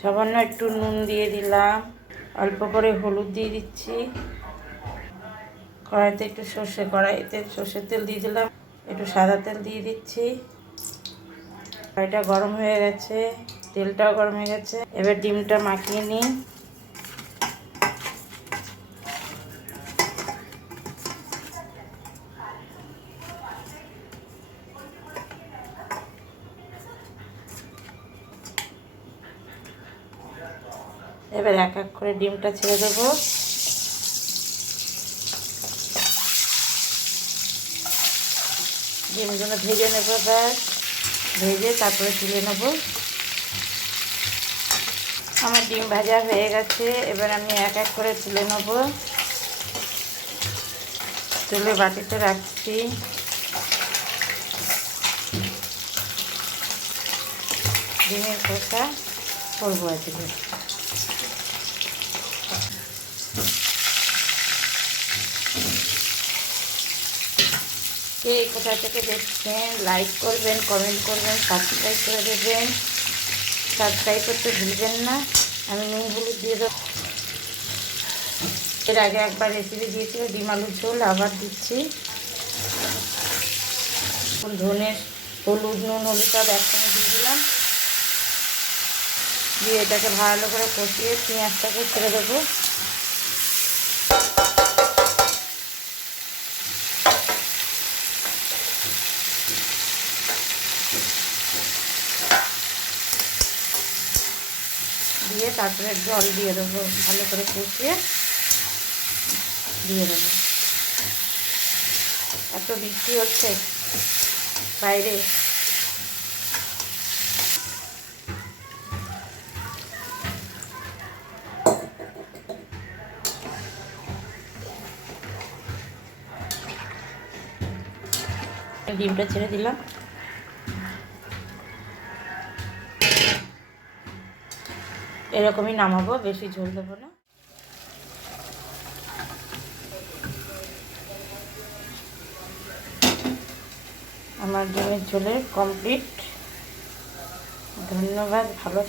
সামান্য একটু নুন দিয়ে দিলাম, অল্প করে হলুদ দিয়ে দিচ্ছি। কড়াইতে সর্ষের তেল দিয়ে দিলাম, একটু সাদা তেল দিয়ে দিচ্ছি। কড়াইটা গরম হয়ে গেছে, তেলটাও গরম হয়ে গেছে। এবার ডিমটা মাখিয়ে নিই। এবার এক এক করে ডিমটা ছেড়ে দেবো। ডিমগুলো ভেজে নেবো, ভেজে তারপরে তুলে নেবো। আমার ডিম ভাজা হয়ে গেছে, এবার আমি এক এক করে তুলে নেবো। তুলে বাটিতে রাখছি। ডিমের কষা করবো আজকে। কে কোথা থেকে দেখছেন লাইক করবেন, কমেন্ট করবেন, সাবস্ক্রাইব করে দেবেন। সাবস্ক্রাইব করতে ভুলবেন না। আমি নুন হলুদ দিয়ে দেবো। এর আগে একবার রেসিপি দিয়েছিল ডিম আলুর ঝোল, আবার দিচ্ছি। ধনে হলুদ নুন হলুদ সব একসঙ্গে দিয়ে দিলাম। দিয়ে এটাকে ভালো করে কষিয়ে পেঁয়াজটাকে ছেড়ে দেবো। দিয়ে তারপরে জল দিয়ে দেবো, ভালো করে কষিয়ে দিয়ে দেবো। এত বৃষ্টি হচ্ছে বাইরে, ডিমটা ছেড়ে দিলাম। এরকমই নামাবো, বেশি ঝোল দেবো না। আমার ডিমের ঝোলের কমপ্লিট। ধন্যবাদ, ভালো।